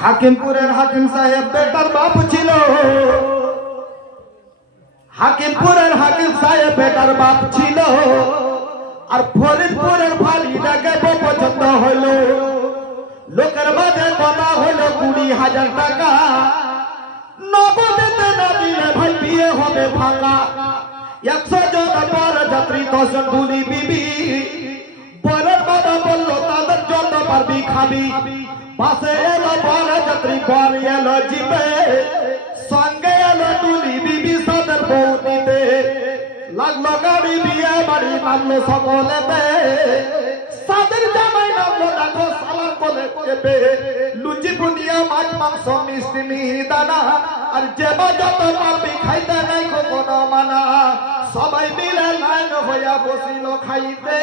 হাকিমপুরের হাকিম সাহেব বেটার বাপ ছিল, হাকিমপুরের হাকিম সাহেব বেটার বাপ ছিল। আর ফরিদপুরের ফালিটাকে পছন্দ হইলো, লোকের মাঝে কথা হইলো 20,000 টাকা নগদেতে না দিলে ভাই বিয়ে হবে ফাঁকা। 100 জন পর যাত্রী 10 জন গুলি বিবি, বরের বাবা বললো তাদের জন্য পারবি খাবি। পাশে এলো বর যাত্রী, বর এলো জিপে, সঙ্গে এলো টুলি বিবি সাদের বউ নিতে। লাগলো গাড়ি বিয়ে বাড়ি, নামলো সকলেতে, সাদের জামাই নামলো দেখো সালাম বলে চেপে। লুচি বুনিয়া মাছ মাংস মিষ্টি মিহিদানা, আর যে যত পারবি খাইতে নাই কোনো মানা। সবাই মিলে লাইন হইয়া বসিল খাইতে,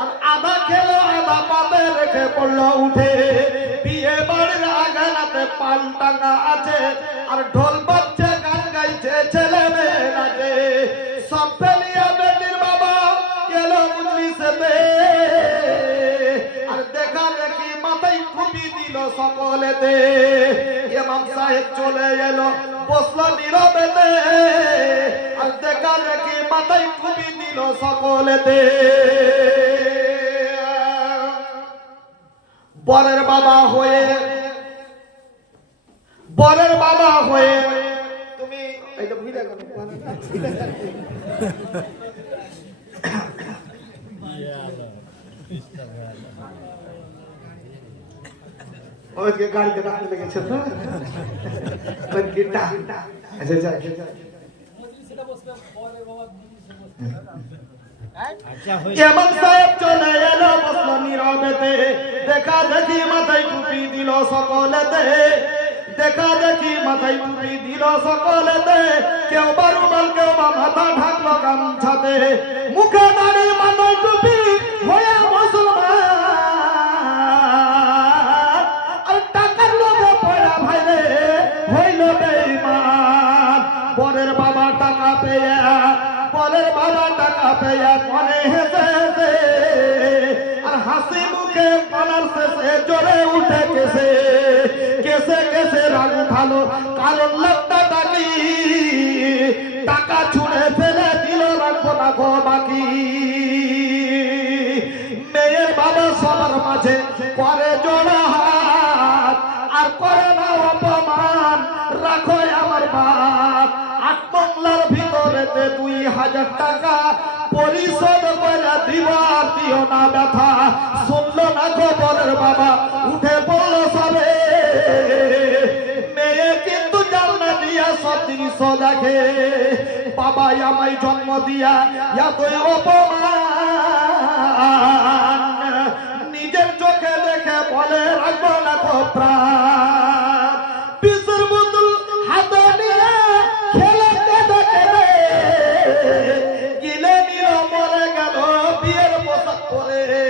আর আধা খেলো আধা পাতে রেখে পড়লো উঠে। বিয়ে বাড়ির আগানাতে পাল টাঙ্গা আছে, আর ঢোল বাজছে গান গাইছে ছেলে মেয়ে নাচে। সব ফেলিয়া বেটির বাবা এলো মজলিসেতে, আর দেখা দেখি মাথায় টুপি দিল সকলেতে। ইমাম সাহেব চলে এলো বসলো নীরবেতে, আর দেখা দেখি মাথায় টুপি দিল সকলেতে। বরের বাবা হয়ে, বরের বাবা হয়ে তুমি এইটা ভিড়ে গেল ওকে গাড়িতে ডাকতে লেগেছে তো গিটা। আচ্ছা যা ইমাম সাহেব চলে এলো বসলো নীরবেতে, দেখা দেখি মাথায় টুপি দিল সকলেতে, দেখা দেখি মাথায় টুপি দিল সকলেতে। কেউ বা রুমাল, কেউ বা মাথা ঢাকলো গামছাতে, মুখে দাড়ি মাথায় টুপি হয়ে মুসলমান। আর টাকার লোভে পড়া ভাইরে হইল বেঈমান। বরের বাবা টাকা পেয়ে, বরের বাবা টাকা পেয়ে মনে হেসেছে, আর হাসি মুখে পালার শেষে জোরে উঠে কেসে। কেসে কেসে রাগ উঠালো কারণ লোকটা ডাকি, টাকা ছুঁড়ে ফেলে দিল রাখবো না গো বাকি। মেয়ের বাবা সবার মাঝে করে জোড়া হাত, আর করে না অপমান, রাখো আমার বাপ। 8 বাংলার ভিতরেতে 2,000 টাকা পরিশোধ করে দিবার দিও না ব্যথা। শুনলো না খবরের বাবা উঠে বললো সবে, মেয়ে কিন্তু জান্নাত দিয়া সব জিনিস দেখে। বাবা আমায় জন্ম দিয়া এতই অপমান, নিজের চোখে দেখে বলে রাখবো না প্রাণ। পিসের বোতল হাতে নিয়ে খেলে কেঁদে কেঁদে গিলে নিল মরে গেল বিয়ের পোশাক পরে।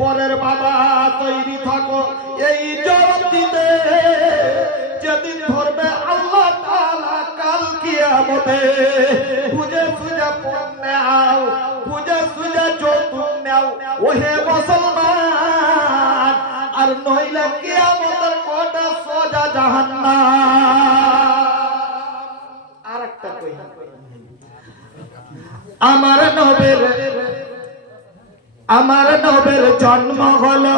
পরের বাবা তৈরি থাকো এই জবাব দিতে, যেদিন ধরবে আল্লাহ তাআলা কাল কিয়ামতে। বুঝে সুঝে পণ নাও, বুঝে সুঝে যৌতুক নাও ওহে মুসলমান, আর নইলে কিয়ামতের কোটা সোজা জাহান্নাম। আরেকটা কই, আমার নবীর জন্ম হলো